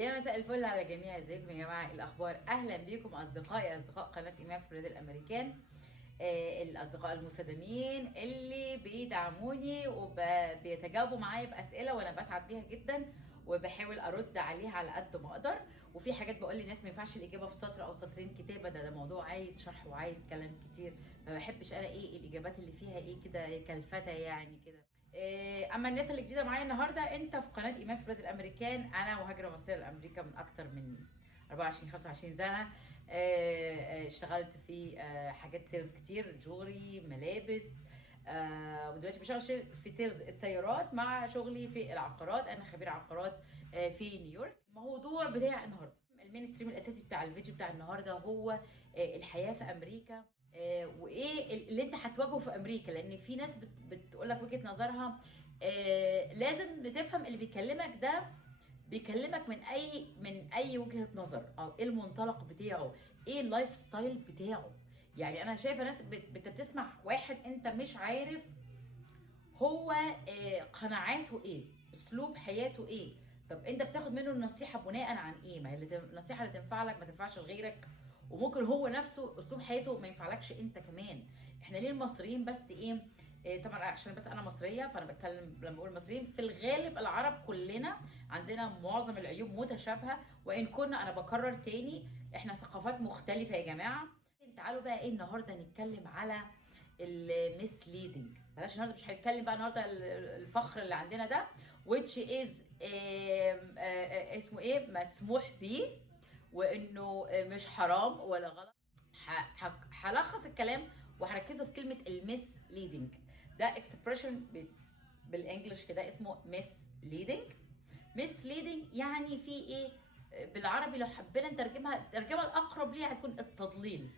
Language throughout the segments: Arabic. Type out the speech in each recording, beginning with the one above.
يا مساء الفل على جميع، ازيكم يا جماعه؟ إيه الاخبار؟ اهلا بيكم اصدقائي، اصدقاء قناه ايمان في ولاد الامريكان. الاصدقاء المستدامين اللي بيدعموني وبيتجاوبوا معايا باسئله وانا بسعد بيها جدا، وبحاول ارد عليها على قد ما اقدر. وفي حاجات بقول للناس ما ينفعش الاجابه في سطر او سطرين كتابه، ده موضوع عايز شرح وعايز كلام كتير. ما بحبش انا الاجابات اللي فيها كده كلفتة يعني كده. اما الناس اللي جديده معايا النهارده، انت في قناه ايمان في بلاد الامريكان. انا مهاجره مصريه لامريكا من اكتر من 24 25 سنه. اشتغلت في حاجات سيلز كتير، جوري، ملابس. ودلوقتي بشتغل في سيلز السيارات مع شغلي في العقارات. انا خبير عقارات في نيويورك. الموضوع بتاع النهارده، المين ستريم الاساسي بتاع الفيديو بتاع النهارده هو الحياه في امريكا. وايه اللي انت هتواجهه في امريكا، لان في ناس بتقول لك وجهه نظرها. لازم تفهم اللي بيكلمك ده بيكلمك من اي وجهه نظر، او ايه المنطلق بتاعه، ايه اللايف ستايل بتاعه. يعني انا شايفه ناس بتسمع واحد انت مش عارف هو قناعاته ايه، اسلوب حياته ايه. طب انت بتاخد منه النصيحه بناء عن ايه؟ ما هي النصيحه اللي تنفع لك ما تنفعش لغيرك، وممكن هو نفسه اسلوب حياته ما ينفعلكش انت كمان. احنا ليه المصريين بس طبعا عشان بس انا مصريه، فانا بتكلم لما بقول المصريين في الغالب العرب كلنا عندنا معظم العيوب متشابهه، وان كنا انا بكرر تاني احنا ثقافات مختلفه يا جماعه. تعالوا بقى النهارده نتكلم على الميسليدنج. بلاش النهارده، مش هنتكلم بقى النهارده الفخر اللي عندنا ده which is اسمه مسموح بيه، وانه مش حرام ولا غلط. هلخص الكلام وهركزه في كلمه الميس ليدنج. ده اكسبريشن بالانجلش كده اسمه ميس ليدنج. ميس ليدنج يعني في بالعربي لو حبينا نترجمها الترجمه الاقرب ليها هتكون التضليل.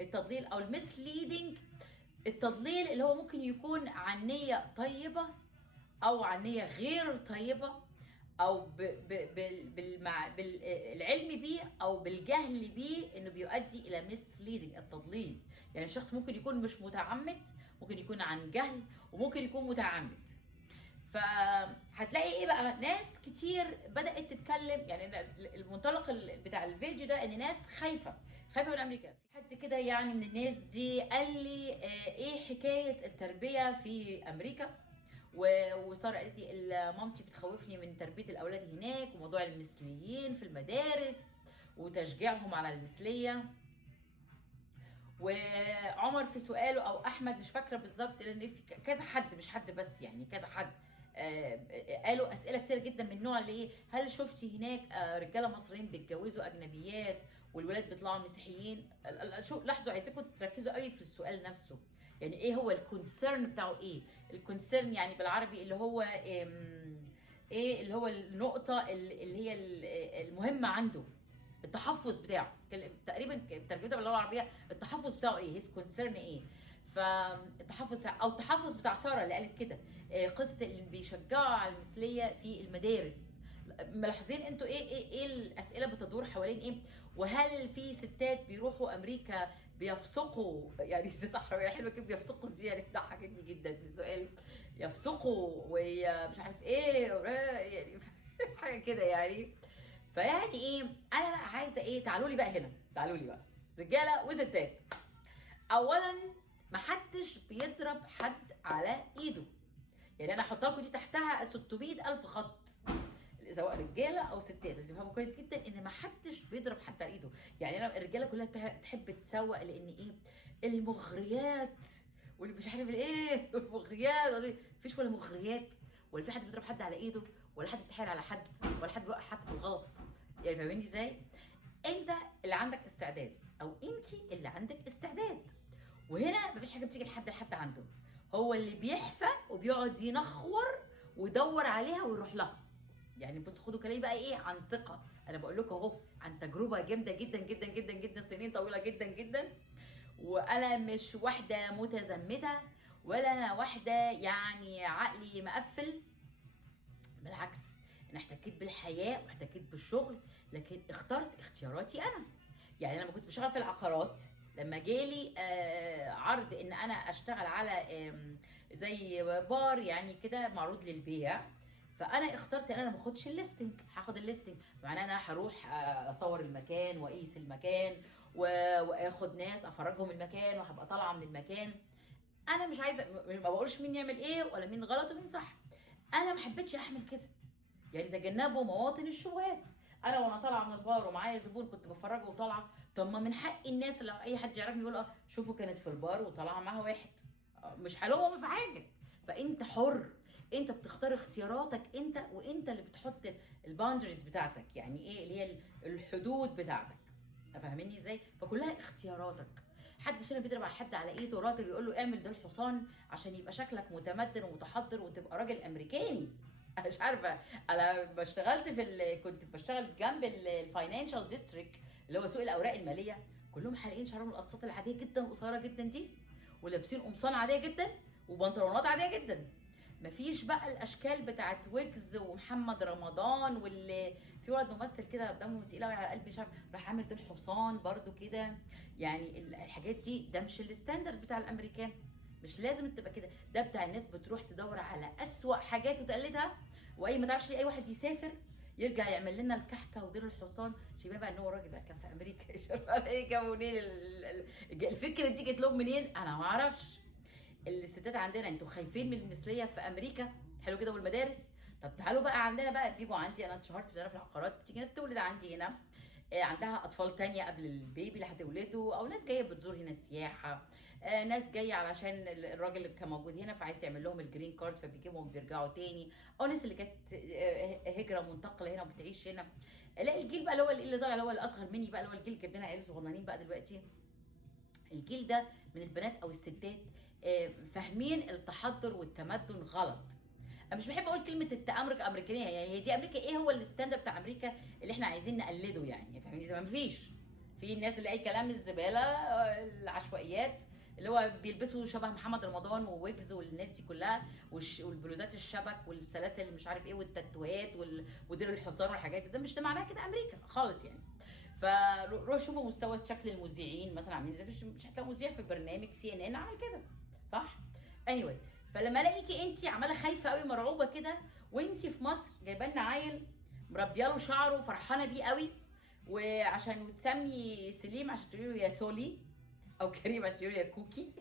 التضليل او الميسليدنج، التضليل اللي هو ممكن يكون عن نية طيبة او عن نية غير طيبة، او بالعلم بيه او بالجهل بيه، انه بيؤدي الى مسليدنج التضليل. يعني الشخص ممكن يكون مش متعمد، ممكن يكون عن جهل، وممكن يكون متعمد. فهتلاقي بقى ناس كتير بدات تتكلم. يعني المنطلق بتاع الفيديو ده ان ناس خايفه من امريكا. في حد كده يعني من الناس دي قال لي ايه حكايه التربيه في امريكا. وساره قالت لي مامتي بتخوفني من تربيه الاولاد هناك، وموضوع المثليين في المدارس وتشجيعهم على المثليه. وعمر في سؤاله او احمد مش فاكره بالظبط، لان في كذا حد مش حد بس، يعني كذا حد قالوا اسئله كتير جدا من النوع اللي هل شفتي هناك رجاله مصريين بيتجوزوا اجنبيات والولاد بيطلعوا مسيحيين؟ شو لاحظوا، عايزاكم تركزوا قوي في السؤال نفسه. يعني ايه هو الكونسيرن بتاعه؟ الكونسيرن يعني بالعربي اللي هو اللي هو النقطه اللي هي المهمه عنده، التحفظ بتاعه. تقريبا ترجمتها باللغه العربيه التحفظ بتاعه هيز كونسيرن فالتحفظ او التحفظ بتاع ساره اللي قالت كده. قصه اللي بيشجعوا على المثليه في المدارس. ملاحظين انتوا ايه الاسئله بتدور حوالين وهل في ستات بيروحوا امريكا بيفسقوا؟ يعني ست عربيه حلوه كده، بيفسقوا دي يعني ضحكتني جدا في السؤال. يفسقوا ومش عارف يعني حاجه كده يعني. فيعني انا بقى عايزه تعالوا لي بقى هنا، تعالوا لي بقى رجاله وستات. اولا، محدش بيضرب حد على ايده. يعني انا هحط لكم دي تحتها 600 الف خط، سواء رجاله او ستات لازم يفهموا كويس جدا ان محدش بيضرب حد على ايده. يعني انا الرجاله كلها تحب تسوق لان المغريات واللي مش عارف المغريات مفيش ولا مغريات، ولا في حد بيضرب حد على ايده، ولا حد بيتحايل على حد، ولا حد بيوقع حد في الغلط. يعني فاهميني ازاي؟ انت اللي عندك استعداد، او انت اللي عندك استعداد. وهنا مفيش حاجه بتيجي لحد عنده، هو اللي بيحفى وبيقعد ينخور ويدور عليها ويروح لها. يعني بص، خدوا كلامي بقى عن ثقه. انا بقول لكم اهو عن تجربه جامده جدا جدا جدا جدا، سنين طويله جدا جدا. وانا مش واحده متزمته، ولا انا واحده يعني عقلي مقفل. بالعكس، انا احتكيت بالحياه واحتكيت بالشغل، لكن اخترت اختياراتي انا. يعني انا لما كنت بشتغل في العقارات، لما جالي عرض ان انا اشتغل على زي بار يعني كده معروض للبيع، فانا اخترت ان انا ما اخدش الليستنج، هاخد الليستنج معناه ان انا هروح اصور المكان واقيس المكان واخد ناس افرجهم المكان وهبقى طالعه من المكان. انا مش عايزه، ما بقولش مين يعمل ايه ولا مين غلط ومين صح، انا ما حبيتش اعمل كده. يعني تجنبوا مواطن الشبهات. انا وانا طالعه من البار ومعايا زبون كنت بفرجه وطالعه، طب ما من حق الناس لو اي حد يعرفني يقول شوفوا كانت في البار وطالعه معاها واحد، مش هلومهم في حاجه. فانت حر، انت بتختار اختياراتك انت، وانت اللي بتحط الباوندريز بتاعتك، يعني ايه اللي هي الحدود بتاعتك. فاهميني ازاي؟ فكلها اختياراتك. حدش هنا بيضرب على حد على ايده راجل يقول له اعمل ده الحصان عشان يبقى شكلك متمدن ومتحضر وتبقى راجل امريكاني. انا مش عارفه. انا اشتغلت كنت بشتغل جنب الفاينانشال ديستريكت اللي هو سوق الاوراق الماليه، كلهم حالقين شعرهم القصات العاديه جدا القصيره جدا دي، ولابسين قمصان عاديه جدا وبنطلونات عاديه جدا. مفيش بقى الاشكال بتاعت ويجز ومحمد رمضان، واللي في ولد ممثل كده دمه تقيل قوي على قلبي، مش عارف راح عامل ديل حصان برده كده. يعني الحاجات دي ده مش الستاندرد بتاع الامريكان، مش لازم تبقى كده. ده بتاع الناس بتروح تدور على اسوأ حاجات وتقلدها، واي ما تعرفش ليه اي واحد يسافر يرجع يعمل لنا الكحكه وديل الحصان شباب بقى ان هو راجل بقى كان في امريكا. ايه كان منين الفكره دي جت لهم منين؟ انا ما اعرفش. الستات عندنا انتوا خايفين من المثليه في امريكا، حلو كده، والمدارس. طب تعالوا بقى عندنا بقى، بيجوا عندي انا اتشهرت في العقارات، بتيجي ناس تولد عندي هنا عندها اطفال تانية قبل البيبي اللي هتولده، او ناس جايه بتزور هنا سياحه، ناس جايه علشان الراجل اللي كان موجود هنا فعايز يعمل لهم الجرين كارد فبيجيبهم بيرجعوا تاني، او ناس اللي جت هجره منتقله هنا وبتعيش هنا. الاقي الجيل بقى اللي هو اللي طالع اللي هو الاصغر مني بقى، اللي هو الجيل اللي جاب لنا عيال صغننين بقى دلوقتي، الجيل ده من البنات او الستات فاهمين التحضر والتمدن غلط. انا مش بحب اقول كلمه التامرك امريكانيه، يعني هي دي امريكا، ايه هو الستاندرد بتاع امريكا اللي احنا عايزين نقلده؟ يعني فاهمين؟ ما فيش. في الناس اللي اي كلام، الزباله العشوائيات اللي هو بيلبسوا شبه محمد رمضان وويجز والناس دي كلها، والبلوزات الشبك والسلاسل اللي مش عارف ايه والتاتوهات ودير الحصان والحاجات دي، ده مش معناها كده امريكا خالص يعني. فروح شوفوا مستوى شكل المذيعين مثلا عاملين ازاي، مش هتلاقوا مذيع في برنامج سي ان ان عامل كده، صح؟ anyway، فلما الاقيكي انت عماله خايفه قوي مرعوبه كده، وانت في مصر جايبه لنا عيل مربيه له شعره وفرحانه بيه قوي، وعشان تسمي سليم عشان تقولي له يا سولي، او كريم عشان تقولي له يا كوكي.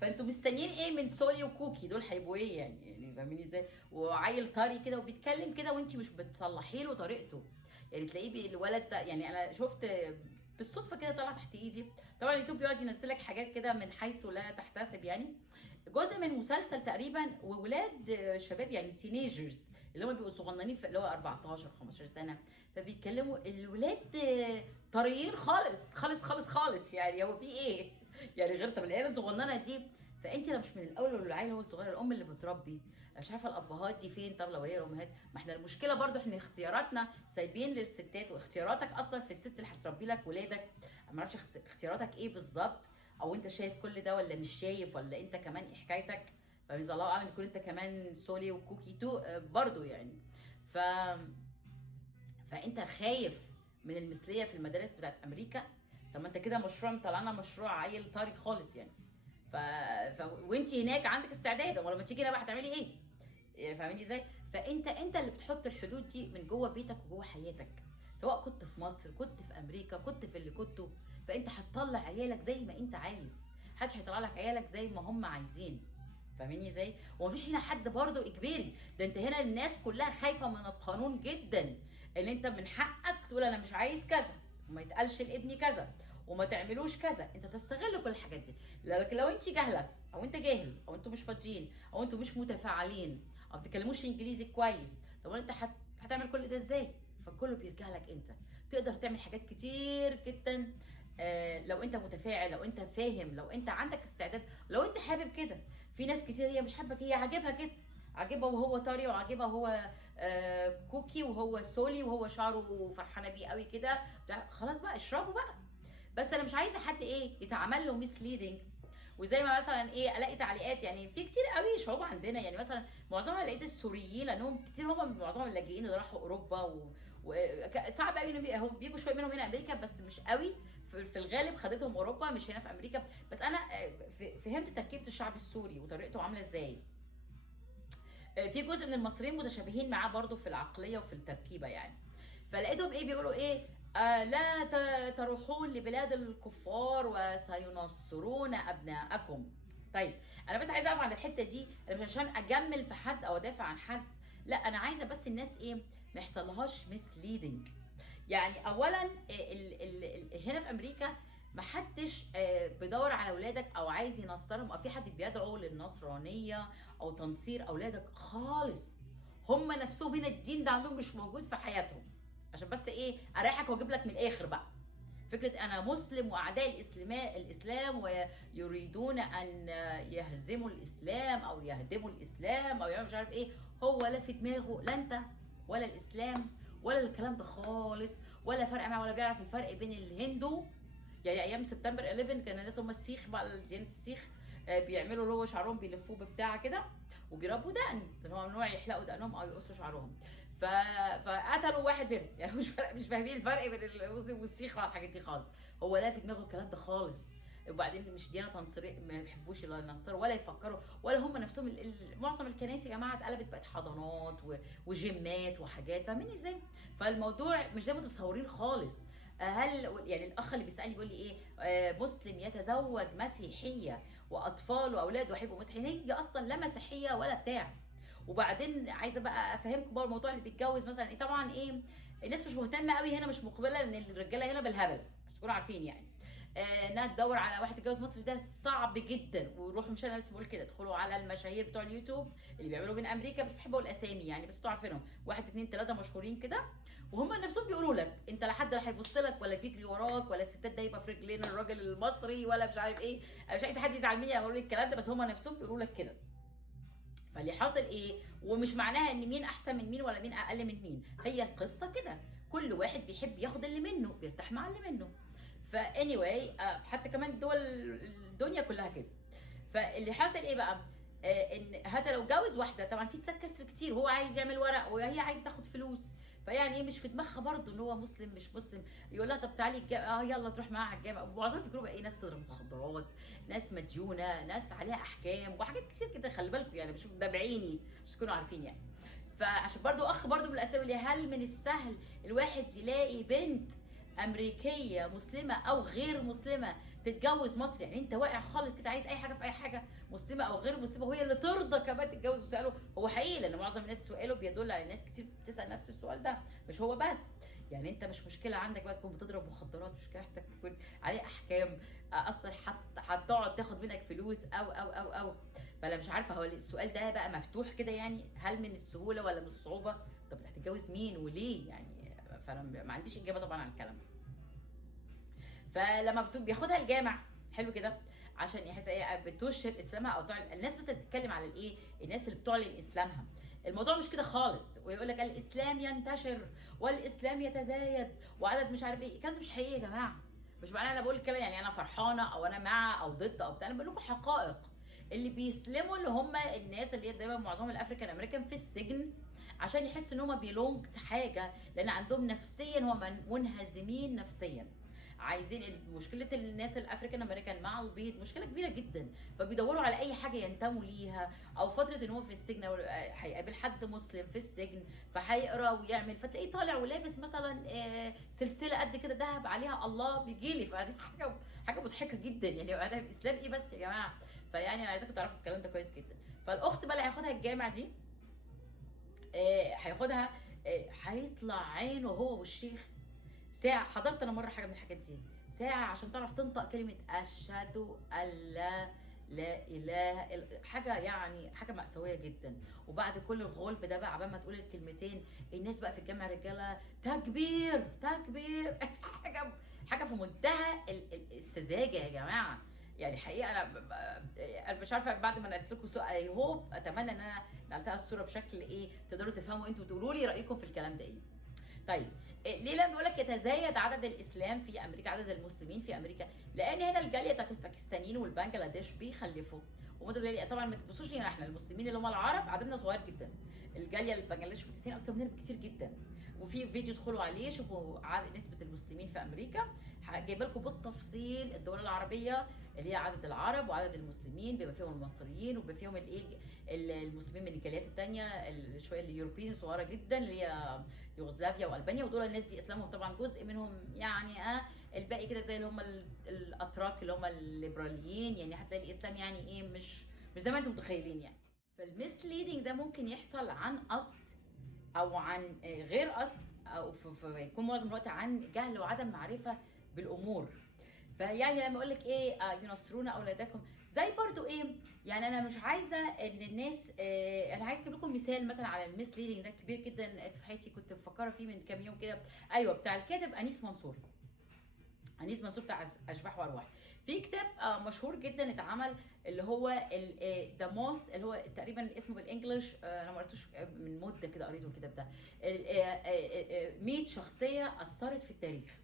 فانتوا مستنيين ايه من سولي وكوكي؟ دول هيبقوا ايه يعني فاهميني ازاي؟ وعيل طري كده وبيتكلم كده وانت مش بتصلحي له طريقته، يعني تلاقيه الولد ده. يعني انا شفت بالصدفه كده طلع تحت ايدي، طبعا اليوتيوب بيقعد ينزلك حاجات كده من حيث لا تحتسب، يعني جزء من مسلسل تقريبا، وولاد شباب يعني تينيجرز اللي هم بيبقوا صغننين في اللي هو 14 15 سنه، فبيتكلموا الولاد طريين خالص خالص خالص خالص. يعني هو في ايه؟ يعني غير طب العيال الصغننه دي. فانت لو مش من الاول والعيل هو الصغير، الام اللي بتربي، مش عارفه الابهات دي فين؟ طب لو هي الامهات، ما احنا المشكله برضو احنا اختياراتنا سايبين للستات، واختياراتك اصلا في الست اللي هتربي لك ولادك. ما اعرفش اختياراتك ايه بالظبط، او انت شايف كل ده ولا مش شايف، ولا انت كمان ايه حكايتك؟ فاذا الله اعلم يكون انت كمان سولي وكوكي تو برضو يعني. ف فانت خايف من المثليه في المدارس بتاعت امريكا. طب ما انت كده مشروع مطلعنا مشروع عيل طري خالص يعني. ف... وانت هناك عندك استعداد، امال لما تيجي هنا بقى هتعملي ايه؟ فاهميني ازاي؟ فانت اللي بتحط الحدود دي من جوه بيتك وجوه حياتك، سواء كنت في مصر كنت في امريكا كنت في اللي كنته. فانت هتطلع عيالك زي ما انت عايز، محدش هيطلع لك عيالك زي ما هم عايزين. فاهميني ازاي؟ ومفيش هنا حد برضه اجباري، ده انت هنا الناس كلها خايفه من القانون جدا، ان انت من حقك تقول انا مش عايز كذا، وما يتقالش لابني كذا، وما تعملوش كذا. انت تستغل كل الحاجات دي. لكن لو انت جاهله، او انت جاهل، او انتوا مش فاضيين، او انتوا مش متفاعلين، او ما بتتكلموش انجليزي كويس، طب انت هتعمل كل ده ازاي؟ فكله بيرجع لك انت. تقدر تعمل حاجات كتير جدا لو انت متفاعل، لو انت فاهم، لو انت عندك استعداد، لو انت حابب كده. في ناس كتير هي مش حابه، هي عاجبها كده، عاجبها وهو طري، وعاجبها وهو كوكي، وهو سولي، وهو شعره فرحانه بيه قوي كده، خلاص بقى اشربوا بقى. بس انا مش عايزه حد ايه يتعمل له ميسليدنج. وزي ما مثلا ايه الاقي تعليقات، يعني في كتير قوي شعوب عندنا، يعني مثلا معظمها لقيت السوريين، لانهم كتير هم معظمهم اللاجئين اللي راحوا اوروبا وصعب قوي ان هم بيجوا شويه منهم هنا امريكا، بس مش قوي. في الغالب خدتهم اوروبا مش هنا في امريكا. بس انا فهمت تركيبه الشعب السوري وطريقته عامله ازاي. في جزء من المصريين متشابهين معاه برضو في العقليه وفي التركيبه يعني. فلقيتهم ايه بيقولوا ايه، لا تروحون لبلاد الكفار وسينصرون ابناءكم. طيب انا بس عايزه اقف عند الحته دي، انا مش عشان اجمل في حد او ادافع عن حد، لا انا عايزه بس الناس ايه ما يحصلهاش مسليدنج. يعني اولا هنا في امريكا ما حدش بيدور على اولادك او عايز ينصرهم، او في حد بيدعو للنصرانيه او تنصير اولادك خالص. هم نفسهم هنا الدين ده عندهم مش موجود في حياتهم. عشان بس ايه اريحك واجيب لك من الاخر بقى، فكره انا مسلم واعداء الاسلام ويريدون ان يهزموا الاسلام او يهدموا الاسلام او يعملوا مش عارف ايه، هو لا في دماغه لا انت ولا الاسلام ولا الكلام ده خالص، ولا فرق معاه، ولا بيعرف الفرق بين الهندو. يعني ايام سبتمبر 11 كان الناس هم السيخ بقى، ديانه السيخ بيعملوا اللي هو شعرهم بيلفوه ببتاع كده وبيربوا دقن، لان هو ممنوع يحلقوا دقنهم او يقصوا شعرهم. فقتلوا واحد منهم، يعني مش فاهمين الفرق بين المسلم والسيخ والحاجات دي خالص. هو لا في دماغه الكلام ده خالص. وبعدين مش ديانه تنصيريه، ما بيحبوش لا ينصروا ولا يفكروا، ولا هم نفسهم معظم الكنائس يا جماعه اتقلبت بقت حضانات وجيمات وحاجات، فاهمين ازاي؟ فالموضوع مش زي ما انتم متصورين خالص. هل يعني الاخ اللي بيسالني بيقول لي ايه، مسلم يتزوج مسيحيه واطفال واولاد وهيبقوا مسيحيين، هي اصلا لا مسيحيه ولا بتاع. وبعدين عايزه بقى افهمكم بقى الموضوع اللي بيتجوز مثلا ايه، طبعا ايه الناس مش مهتمه قوي هنا، مش مقبله، لان الرجاله هنا بالهبل عشان تكونوا عارفين يعني. انها تدور على واحد يتجوز مصري ده صعب جدا. ويروحوا، مش انا بس بقول كده، ادخلوا على المشاهير بتوع اليوتيوب اللي بيعملوا من امريكا، مش بحب اقول اسامي يعني بس انتوا عارفينهم، واحد اتنين تلاته مشهورين كده، وهم نفسهم بيقولوا لك انت لا حد هيبص لك ولا بيجري وراك ولا الستات ده يبقى في رجلين الراجل المصري ولا مش عارف ايه. انا مش عايزه حد يزعل مني لما بقول الكلام ده، بس هم نفسهم بيقولوا لك كده. فاللي حاصل ايه، ومش معناها ان مين احسن من مين ولا مين اقل من مين، هي القصه كده، كل واحد بيحب ياخد اللي منه، بيرتاح مع اللي منه. فاني واي حتى كمان دول الدنيا كلها كده. فاللي حاصل ايه بقى، ان حتى لو جوز واحده، طبعا في ستات كسر كتير، هو عايز يعمل ورق وهي عايزه تاخد فلوس، فيعني ايه مش في دماغها برضه ان هو مسلم مش مسلم، يقول لها طب تعالي يلا تروح معاها على الجامع. ومعظمهم بيكونوا بقى ايه، ناس بتضرب مخدرات، ناس مديونه، ناس عليها احكام وحاجات كتير كده، خلي بالكم يعني بشوف ده بعيني عشان تكونوا عارفين يعني. فعشان برضو اخ برضو من الاسئله اللي هل من السهل الواحد يلاقي بنت امريكيه مسلمه او غير مسلمه تتجوز مصري؟ يعني انت واقع خالص كده عايز اي حاجه في اي حاجه، مسلمه او غير مسلمه، وهي اللي ترضى كمان تتجوز. وساله هو حقيقي، لان معظم الناس سؤاله بيدل على ناس كتير بتسال نفس السؤال ده، مش هو بس. يعني انت مش مشكله عندك بقى تكون بتضرب مخدرات، مش مشكله عندك تكون عليه احكام، اصلا هتقعد تاخد منك فلوس او. فانا مش عارفه هو السؤال ده بقى مفتوح كده يعني، هل من السهوله ولا من الصعوبه؟ طب هتتجوز مين وليه يعني؟ فانا ما عنديش اجابه طبعا عن الكلام ده. فلما بياخدها الجامع حلو كده عشان يحس ايه بتشهر اسلامها او تعلن، الناس بس بتتكلم على الايه، الناس اللي بتعلن اسلامها. الموضوع مش كده خالص، ويقول لك الاسلام ينتشر والاسلام يتزايد وعدد مش عارف ايه، الكلام ده مش حقيقي يا جماعه. مش معناه انا بقول كده يعني انا فرحانه او انا مع او ضد او بتاع، انا بقول لكم حقائق. اللي بيسلموا اللي هم الناس اللي هي دايما معظمهم الافريكان امريكان في السجن عشان يحسوا ان هم بيلونجد حاجه، لان عندهم نفسيا هم منهزمين نفسيا. عايزين مشكله الناس الافريكان امريكان مع البيض مشكله كبيره جدا، فبيدوروا على اي حاجه ينتموا ليها، او فتره ان هو في السجن او هيقابل حد مسلم في السجن فهيقرا ويعمل، فتلاقيه طالع ولابس مثلا سلسله قد كده ذهب عليها الله بيجي لي، فدي حاجه مضحكه جدا يعني. انا الاسلام ايه بس يا جماعه؟ فيعني انا عايزاكم تعرفوا الكلام ده كويس جدا. فالاخت بقى اللي هياخدها الجامع دي هياخدها هيطلع عينه هو والشيخ ساعة. حضرت انا مرة حاجة من الحاجات دي، ساعة عشان تعرف تنطق كلمة اشهد ان لا اله الا، حاجة يعني حاجة مأساوية جدا. وبعد كل الغلب ده بقى عبال ما تقول الكلمتين، الناس بقى في الجامع رجالة تكبير تكبير حاجة في منتهى السذاجة يا جماعة. يعني حقيقه انا مش عارفه بعد ما نقلت لكم سؤال، اي هوب اتمنى ان انا نقلتها الصوره بشكل ايه تقدروا تفهموا انتوا وتقولوا لي رايكم في الكلام ده ايه. طيب ليه لما بقول لك يتزايد عدد الاسلام في امريكا، عدد المسلمين في امريكا؟ لان هنا الجاليه بتاعت الباكستانيين والبنجلاديش بيخلفوا، طبعا ما تبصوش لينا احنا المسلمين اللي هم العرب عددنا صغير جدا، الجاليه البنجلاديش والباكستانيين اكتر مننا بكتير جدا. وفي فيديو ادخلوا عليه شوفوا نسبه المسلمين في امريكا، جايبه لكم بالتفصيل الدول العربيه اللي هي عدد العرب وعدد المسلمين، بيبقى فيهم المصريين وبيبقى فيهم المسلمين من الجاليات الثانيه شويه اليوروبيين صغيره جدا اللي هي يوغوسلافيا والبانيا، ودول الناس دي اسلامهم طبعا جزء منهم يعني الباقي كده زي اللي هم الاتراك اللي هم الليبراليين، يعني هتلاقي الاسلام يعني ايه مش زي ما انتم متخيلين يعني. فالميسليدنج ده ممكن يحصل عن قصد او عن غير قصد، او يكون معظم الوقت عن جهل وعدم معرفه بالامور. فيعني لما اقول لك ايه ينصرون اولادكم، زي برضو ايه يعني انا مش عايزه ان الناس انا عايزه اجيب لكم مثال مثلا على الميس ليدنج ده كبير جدا في حياتي، كنت مفكره فيه من كام يوم كده. ايوه، بتاع الكاتب انيس منصور. انيس منصور بتاع اشباح وارواح. في كتاب مشهور جدا اتعمل اللي هو ذا موست، اللي هو تقريبا اسمه بالانجلش، انا ما قريتوش من مده كده، قريته الكتاب ده 100 شخصيه اثرت في التاريخ.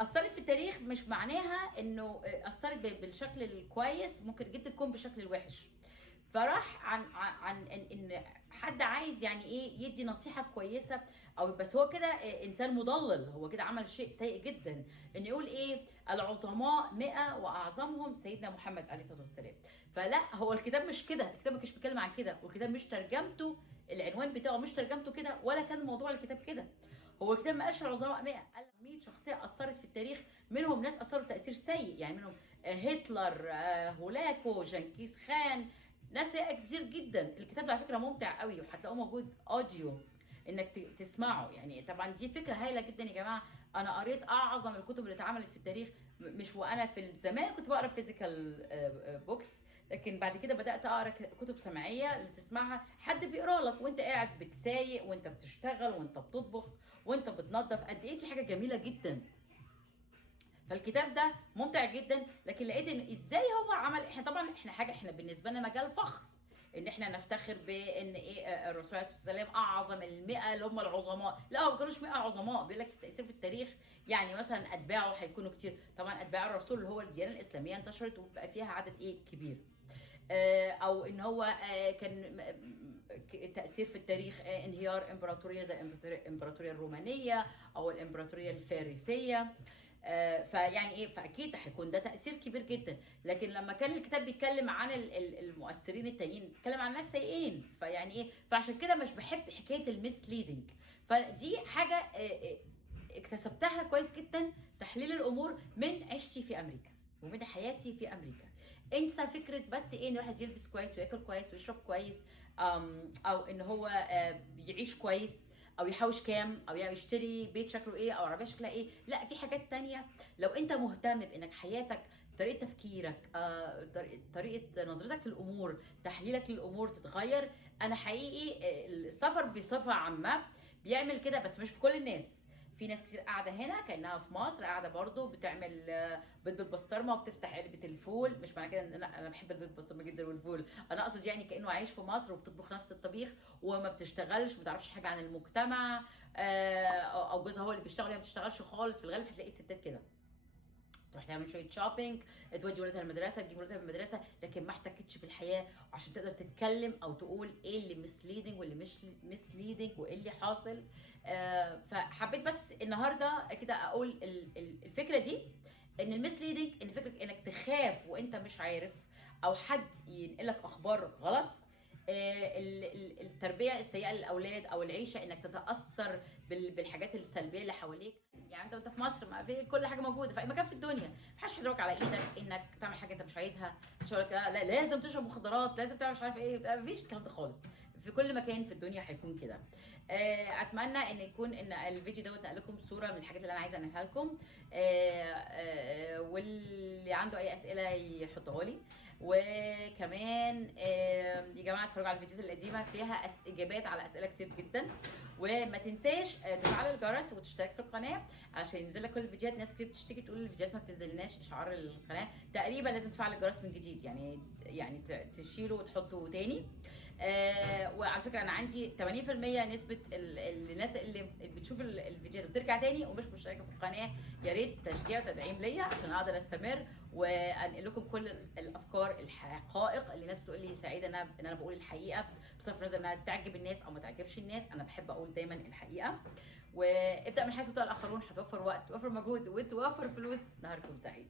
اثرت في التاريخ مش معناها انه اثرت بالشكل الكويس، ممكن جدا تكون بالشكل الوحش. فراح عن ان حد عايز يعني ايه يدي نصيحه كويسه، او بس هو كده انسان مضلل، هو كده عمل شيء سيء جدا، ان يقول ايه العظماء 100 واعظمهم سيدنا محمد عليه الصلاه والسلام. فلا، هو الكتاب مش كده، الكتاب مش بيتكلم عن كده، والكتاب مش ترجمته، العنوان بتاعه مش ترجمته كده، ولا كان موضوع الكتاب كده. هو الكتاب ما قالش العظماء 100، قال 100 شخصيه اثرت في التاريخ، منهم ناس اثروا تاثير سيء، يعني منهم هتلر، هولاكو، جنكيز خان، ناس سيئه كتير جدا. الكتاب ده على فكره ممتع قوي، وهتلاقوه موجود اوديو انك تسمعه. يعني طبعا دي فكره هايله جدا يا جماعه. انا قريت اعظم الكتب اللي اتعملت في التاريخ، مش وانا في الزمان كنت بقرا فيزيكال بوكس، لكن بعد كده بدات اقرا كتب سمعيه اللي تسمعها حد بيقرا لك وانت قاعد بتسايق وانت بتشتغل وانت بتطبخ وانت بتنظف. قد ايه دي حاجه جميله جدا. فالكتاب ده ممتع جدا، لكن لقيت ان ازاي هو عمل. احنا طبعا احنا بالنسبه لنا مجال فخر ان احنا نفتخر بان ايه الرسول عليه الصلاه والسلام اعظم ال100 اللي هم العظماء. لا، هو ما كانوش 100 عظماء، بيقول لك في التاثير في التاريخ يعني مثلا اتباعه هيكونوا كتير. طبعا اتباع الرسول اللي هو الديانه الاسلاميه انتشرت وبقى فيها عدد ايه كبير، او ان هو كان تاثير في التاريخ انهيار امبراطوريه زي الامبراطوريه الرومانيه او الامبراطوريه الفارسيه. فيعني ايه، فاكيد هيكون ده تاثير كبير جدا. لكن لما كان الكتاب بيتكلم عن المؤثرين التانيين، بيتكلم عن ناس سيئين، فيعني ايه، فعشان كده مش بحب حكايه الميسليدنج. فدي حاجه اكتسبتها كويس جدا، تحليل الامور من عيشتي في امريكا ومن حياتي في امريكا. انسى فكره بس ايه ان الواحد يلبس كويس وياكل كويس ويشرب كويس، او ان هو يعيش كويس، او يحوش كام، او يعني يشتري بيت شكله ايه او عربيه شكلها ايه. لا، في حاجات تانية لو انت مهتم بانك حياتك، طريقه تفكيرك، طريقه نظرتك للامور، تحليلك للامور تتغير. انا حقيقي السفر بصفه عامه بيعمل كده، بس مش في كل الناس. في ناس كتير قاعده هنا كانها في مصر، قاعده برضو بتعمل بيض بالبسطرمه وبتفتح علبه الفول. مش معنى كده ان انا بحب البيض بالبسطرمه جدا والفول، انا اقصد يعني كانه عايش في مصر وبتطبخ نفس الطبيخ وما بتشتغلش، ما تعرفش حاجه عن المجتمع، او جوزها هو اللي بيشتغل، هي ما بتشتغلش خالص. في الغالب هتلاقي الستات كده، تروح تعمل شويه شوبينج، تودي ولادها المدرسه، تجيب ولادها من المدرسه، لكن ما احتكتش بالحياه وعشان تقدر تتكلم او تقول ايه اللي مسليدنج واللي مش مسليدنج وايه اللي حاصل. فحبيت بس النهارده كده اقول الفكره دي، ان المسليدنج ان فكره انك تخاف وانت مش عارف، او حد ينقلك اخبار غلط، التربيه السيئه للاولاد، او العيشه انك تتاثر بالحاجات السلبيه اللي حواليك. يعني انت في مصر ما في كل حاجه موجوده في اي مكان في الدنيا، ما حدش هيضربك على ايدك انك تعمل حاجه انت مش عايزها، مش هقول لك لا لازم تشرب مخدرات، لازم تعمل مش عارف ايه، ما فيش الكلام ده خالص. في كل مكان في الدنيا هيكون كده. اتمنى ان يكون ان الفيديو دوت نقل لكم صوره من الحاجات اللي انا عايزه انقلها لكم. واللي عنده اي اسئله يحطها لي. وكمان يا جماعه اتفرجوا على الفيديوهات القديمه، فيها اجابات على اسئله كتير جدا. وما تنساش تفعل الجرس وتشترك في القناه علشان ينزل لك كل الفيديوهات. ناس كتير بتشتكي تقول الفيديوهات ما بتنزلناش اشعار القناه، تقريبا لازم تفعل الجرس من جديد، يعني تشيله وتحطه تاني. وعلى فكره انا عندي 80% نسبه الناس اللي بتشوف الفيديوهات وبترجع تاني ومش مشتركه في القناه. يا ريت تشجيع وتدعيم ليا عشان اقدر استمر وانقل لكم كل الافكار، الحقائق اللي الناس بتقول لي سعيده ان انا بقول الحقيقه، بصرف النظر انها تعجب الناس او ما تعجبش الناس، انا بحب اقول دايما الحقيقه. وابدا من حيث اتى الاخرون، هتوفر وقت، توفر مجهود، وتوفر فلوس. نهاركم سعيد.